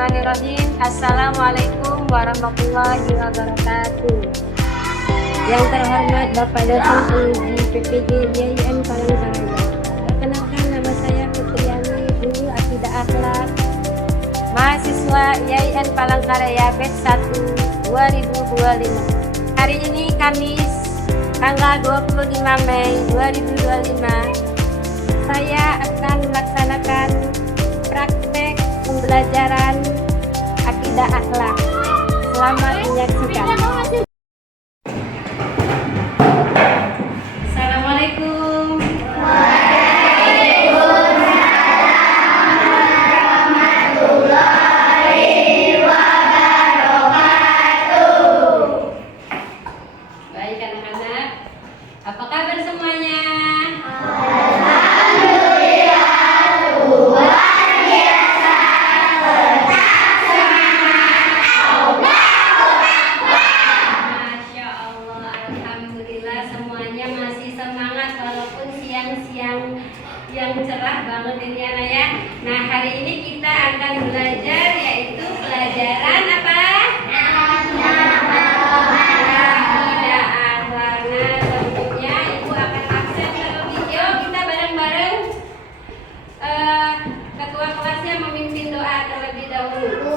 Bismillahirrahmanirrahim. Assalamualaikum warahmatullahi wabarakatuh. Yang terhormat Bapak Dosen Uji PPG YIN Palangkaraya. Perkenalkan, nama saya Putriani, Guru Akidah Akhlak, mahasiswa YIN Palangkaraya batch 1 2025. Hari ini Kamis tanggal 25 Mei 2025, saya akan melaksanakan praktek pembelajaran akidah akhlak. Selamat menyaksikan. Assalamualaikum. Baik anak-anak, apa kabar semuanya? Yang cerah banget ini anak ya. Nah, hari ini kita akan belajar yaitu pelajaran apa? Akidah akhlak. Nah, tentunya Ibu akan absen terlebih video. Kita bareng-bareng ketua kelasnya memimpin doa terlebih dahulu.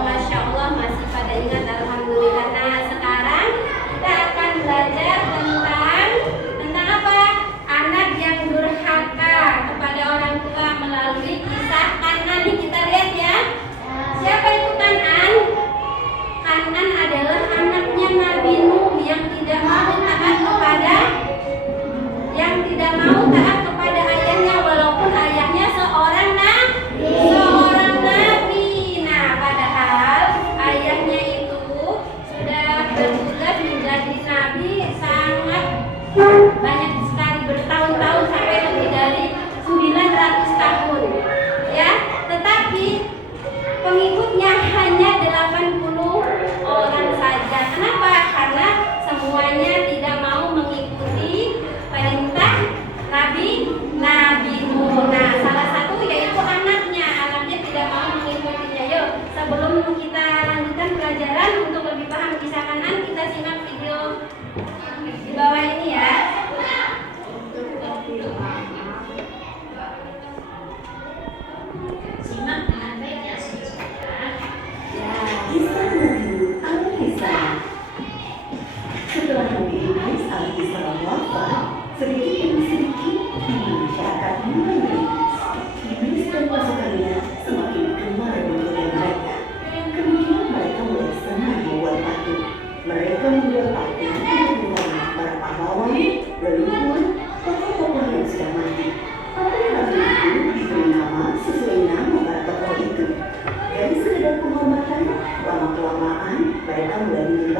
Masya Allah masih pada ingat, alhamdulillah. Nah, sekarang kita akan belajar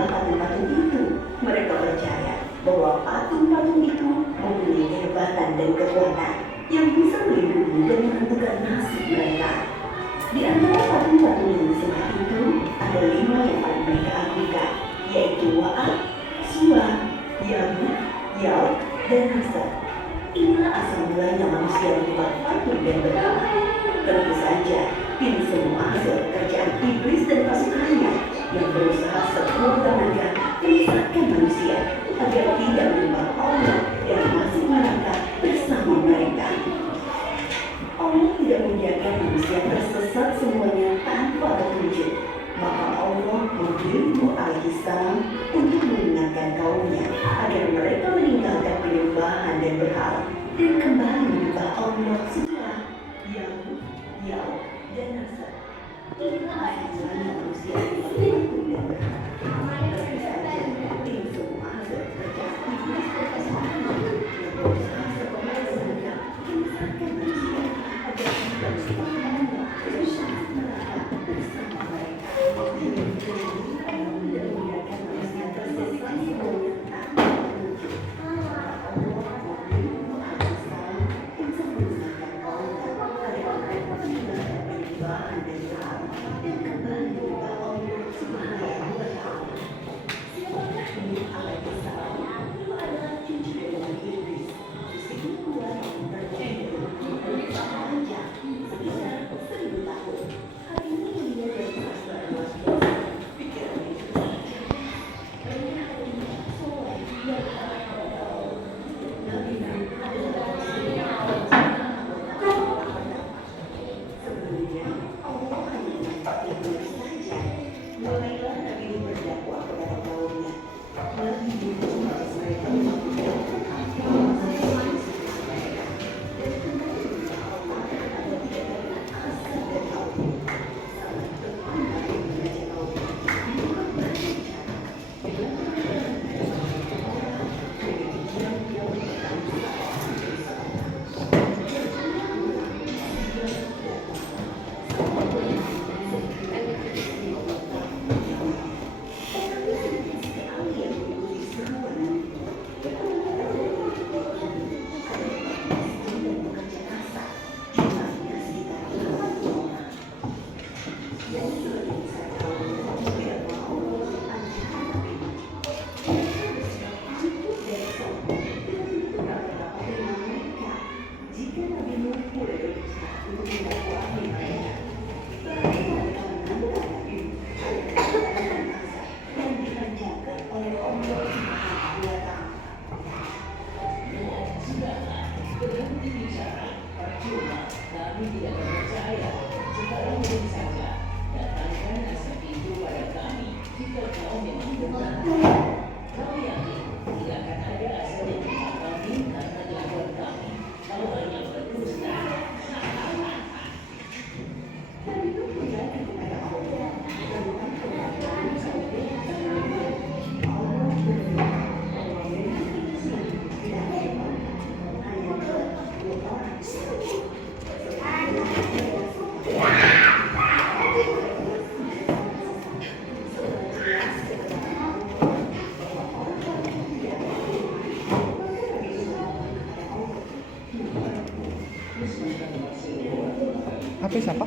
menyembah patung-patung itu. Mereka percaya bahwa patung-patung itu mempunyai kehebatan dan kekuatan yang bisa melindungi dan menentukan nasib mereka. Di antara patung-patung yang disembah itu, ada 5 yang paling mereka agungkan, yaitu Wa'at, Suwa, Ya'ut, Ya'ut, dan Nasr. Inilah asal mulanya manusia membuat patung dan berhala. Tentu saja, ini semua hasil kerjaan iblis dan pasukannya yang berusaha sekuat tenaga menyesatkan manusia agar tidak menyembah Allah yang masih mereka bersama mereka. Allah tidak membiarkan manusia tersesat semuanya tanpa petunjuk. Maka Allah mengirim Nuh alaihissalam untuk mengingatkan kaumnya agar mereka meninggalkan penyembahan dan berhala dan kembali menyembah Allah semua. Ya'ut, Ya'ut, dan Nasr. Inilah ajaran manusia yang patung dan berhala. Tentu saja, ini semua hasil kerjaan iblis dan pasukannya yang berusaha sekuat tenaga menyesatkan manusia agar tidak menyembah Allah bersama mereka bersama mereka. HP siapa?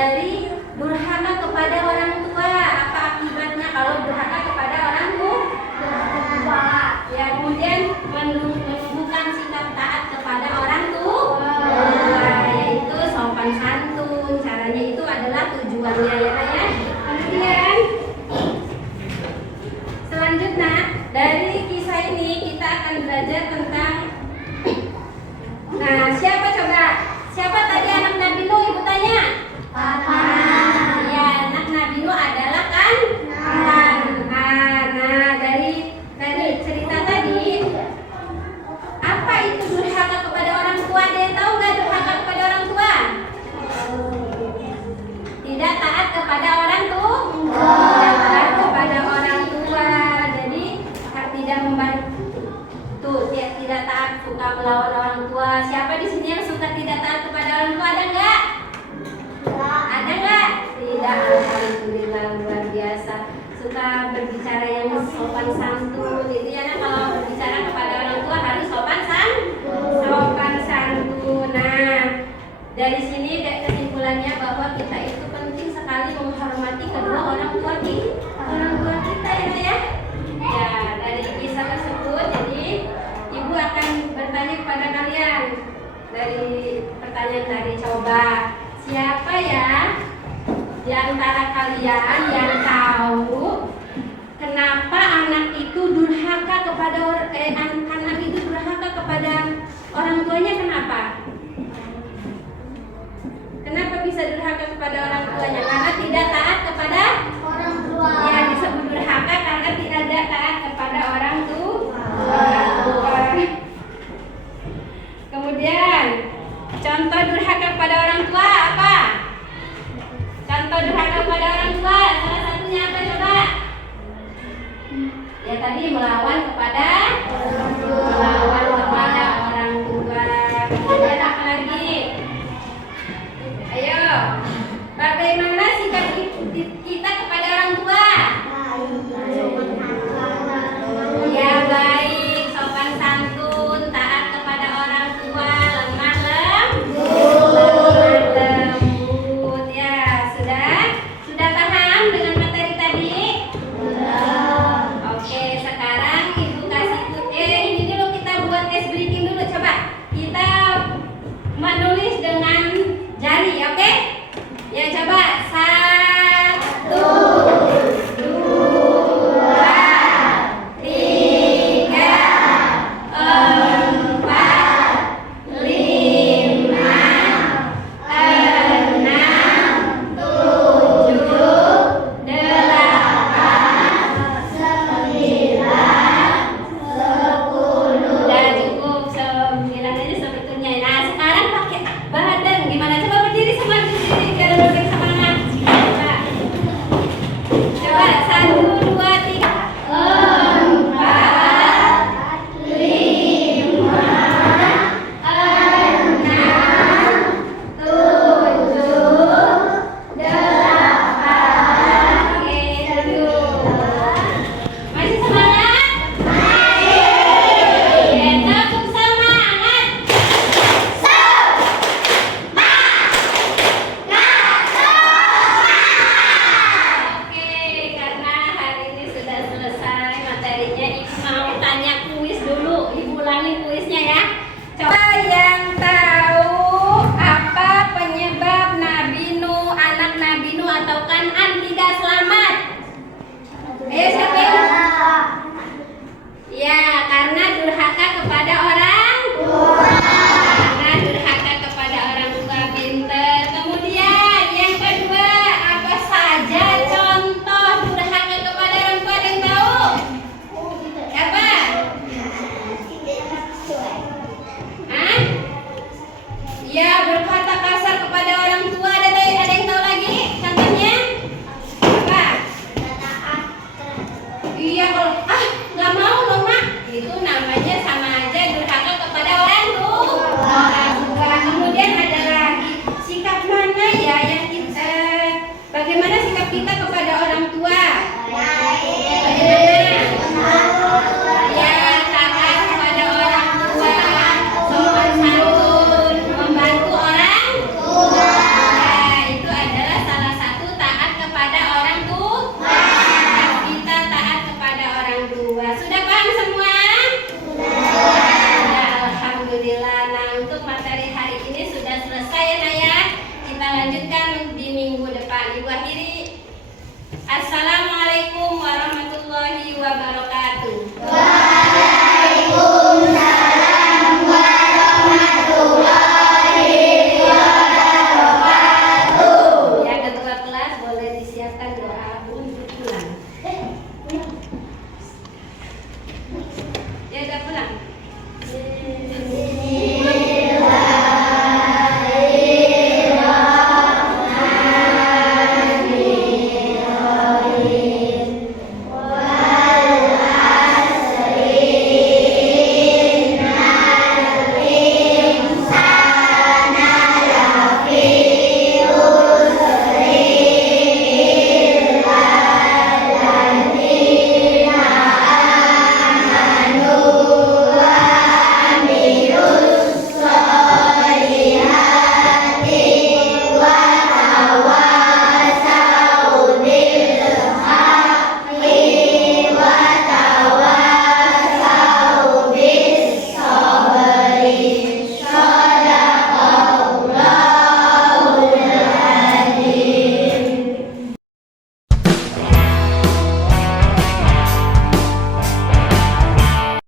dari durhaka kepada orang tua. Apa akibatnya kalau durhaka kepada orang tua? Ya, kemudian menumbuhkan sikap taat kepada orang tua, yaitu sopan santun. Caranya itu adalah tujuannya ya Kak ya. Kemudian selanjutnya dari kisah ini kita akan belajar tentang, nah siapa coba? Siapa tadi anak Nabi Nuh? Ibu tanya. Papa. Ya, anak Nabi Nuh adalah kan? Nah, dari cerita tadi, apa itu durhaka kepada orang tua? Ada yang tahu nggak durhaka kepada orang tua? Tidak taat kepada orang tua. Tidak taat kepada orang tua. Jadi tidak membantu, tidak taat, suka melawan orang tua. Siapa di sini yang suka tidak taat kepada orang tua? Ada nggak? Ada nggak? Tidak. Alhamdulillah, luar biasa. Suka berbicara yang sopan santun. Itu ya, nah, kalau berbicara kepada orang tua harus sopan santun. Nah, dari sini kesimpulannya bahwa kita itu penting sekali menghormati kedua orang tua kita ya. Ya, dari kisah tersebut, jadi ibu akan bertanya kepada kalian dari pertanyaan tadi. Coba, siapa ya di antara kalian yang tahu kenapa anak itu durhaka kepada anak itu durhaka kepada orang tuanya? Kenapa? Kenapa bisa durhaka kepada orang tuanya? Karena tidak taat kepada orang tua. Ya, disebut durhaka karena tidak taat kepada orang tua. Kemudian contoh durhaka kepada orang tua apa? Contoh durhaka kepada orang tua, salah satunya apa coba? Ya tadi melawan kepada orang tua. Kemudian apa lagi? Ayo, bagaimana sikap kita kepada orang tua? Ya baik, sopan santun, taat kepada orang tua, lemah lembut. Ya, sudah paham dengan materi tadi? Oke, sekarang ibu kasih ini dulu, kita buat tes breaking dulu. Coba kita menulis dengan jari, oke? Ya, coba 1, 2, 3, 4, 5, 6, 7, 8, 9, 10. Udah cukup 9 aja sebetulnya. Nah, sekarang pakai badan. Gimana? Coba berdiri biar lebih semangat. Coba 1, 2, 3, 4, 5, 6, 7, 8. Oke, masih semangat? Ya, tepuk semangat. Oke, karena hari ini sudah selesai materinya, ibu mau tanya kuis dulu. Ibu ulangin kuisnya ya. Coba yang tahu apa penyebab Nabi Nuh, anak Nabi Nuh atau Kan'an tidak selamat? Ayo, siapa yang? Ya, karena durhaka kepada orang tua. Karena durhaka kepada orang tua, pinter. Kemudian yang kedua, apa saja contoh durhaka kepada orang tua? Ada yang tahu? Apa? Hah? Ya, berkata kasar kepada orang tua. Ada yang tahu lagi? Contohnya? Apa? Iya, kalau nggak mau loh mak, itu namanya sama aja durhaka kepada orang tua. Kemudian ada lagi, sikap mana ya yang kita, bagaimana sikap kita kepada orang tua? Bagaimana? Ya, taat kepada orang tua, sopan santun, membantu orang Nah, untuk materi hari ini sudah selesai ya Nak ya. Kita lanjutkan di minggu depan. Ibu akhiri. Assalamualaikum warahmatullahi wabarakatuh.